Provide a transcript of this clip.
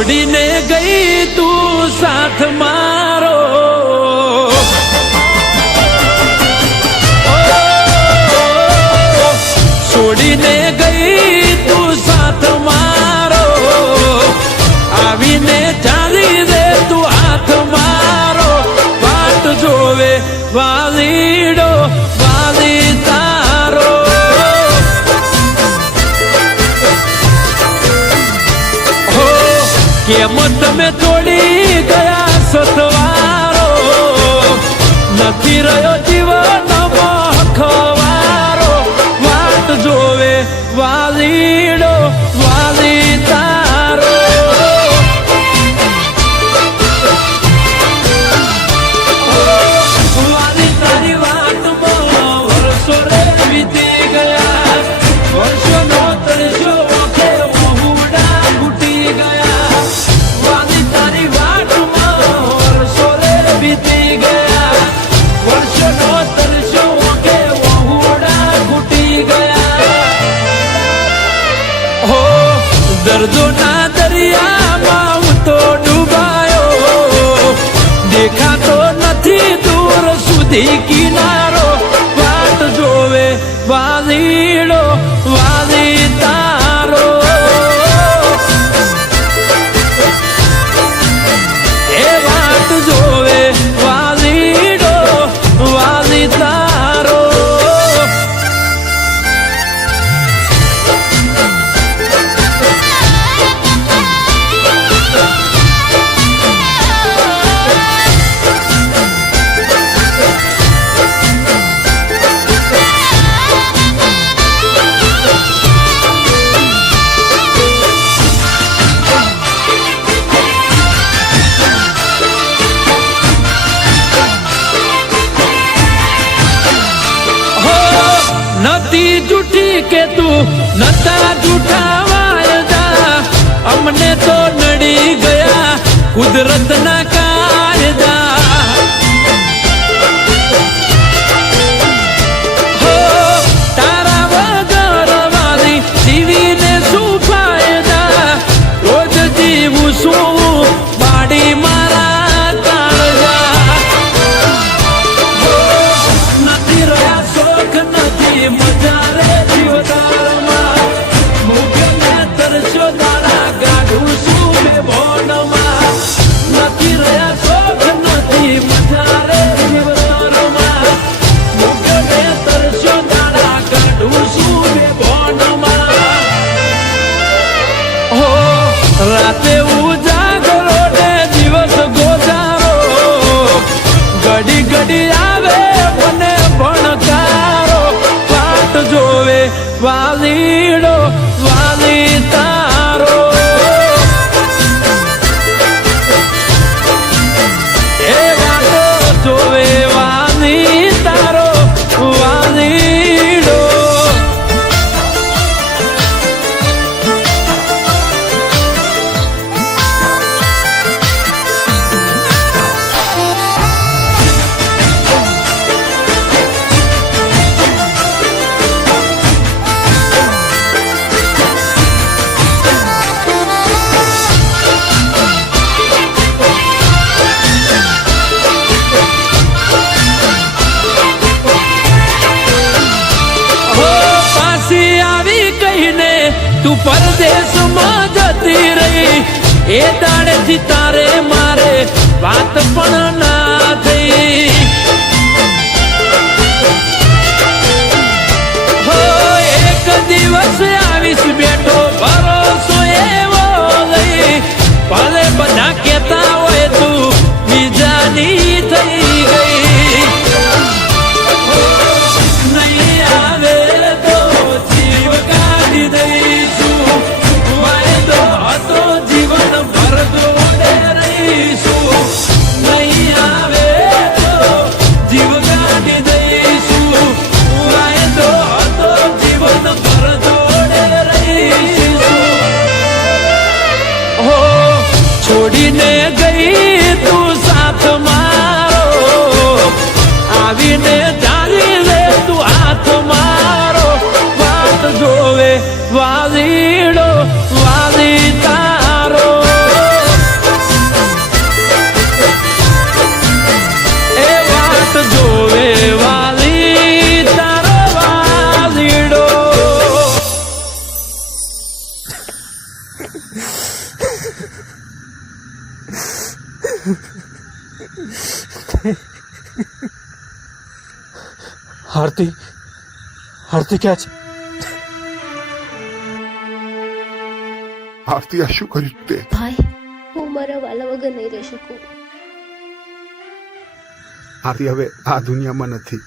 છોડીને ગઈ તું સાથ મારો, છોડીને ગઈ તું સાથ મારો, આવીને ચાલી દે તું હાથ મારો, વાટ જોવે વાલીડો વાલી તારો. કેમ તમે તોડી ગયા સથવારો, નથી રહ્યો જીવનમાં ખવારો, વાટ જોવે વાલીડો વાલી તારો. વાલી તારી વાટમાં વર્ષો રે વીતી ગયા, વર્ષોનો તરસ્યો ઓખે ઓહુડા ઘૂટી ગયા. વાલી તારી વાટમાં વર્ષો રે વીતી ગયા, વર્ષોનો તરસ્યો ઓખે ઓહુડા ઘૂટી ગયા. હો દર્દોના દરિયામાં હું તો ડૂબાયો, દેખાતો નથી દૂર સુધી કિનારો, વાટ જોવે વાલીડો વાલી તારો. એ વાટ જોવે વાલીડો વાલી તારો. નથી જૂઠી કે તું નતા જૂઠા વાયદા, અમને તો નડી ગયા કુદરતના કાયદા. હો તારા વગર વાલી જીવીને શું ફાયદા, રોજ જીવું શું બાડી મારા કાળજા. નથી રહ્યા શોખ નથી મજા રે જીવતારમાં, મુખને તરસ્યો તારા ગાઢું શું બે ભોનમાં. નથી રહ્યા શોખ નથી મજા રે જીવતારમાં, મુખને તરસ્યો તારા ગાઢું શું બે ભોનમાં. હો રાતે ઉજાગરો ને દિવસ ગોજારો, ઘડી ઘડી આવે મને ભણકારો, વાટ જોવે વાલીડો વાલી તારો. એ વાટ જોવે વાલી તારો વાલીડો. તું પરદેશમાં જતી રહી, એ દાડેથી તારે મારે વાત પણ ના થઈ. હો એક દિવસ આવીશ બેઠો ભરોસો એવો લઈ, ભલે બધા કહેતા હોય તું બીજાની થઈ ગઈ. નહીં આવે તો જીવ કાઢી દઈશું, વાયદો હતો જીવન ભર જોડે રહીશું. નહીં આવે તો જીવ કાઢી દઈશું, વાયદો હતો જીવન ભર જોડે રહીશું. હો છોડીને ગઈ તું સાથ મારો, આવીને ચાલી લે તું હાથ મારો, વાટ જોવે વાલીડો વાલી તારો. આરતી આરતી ક્યાં છે? આરતી આ શું કર્યું તે? ભાઈ, હું મારા વાલા વગર નહીં રહી શકું. આરતી હવે આ દુનિયામાં નથી.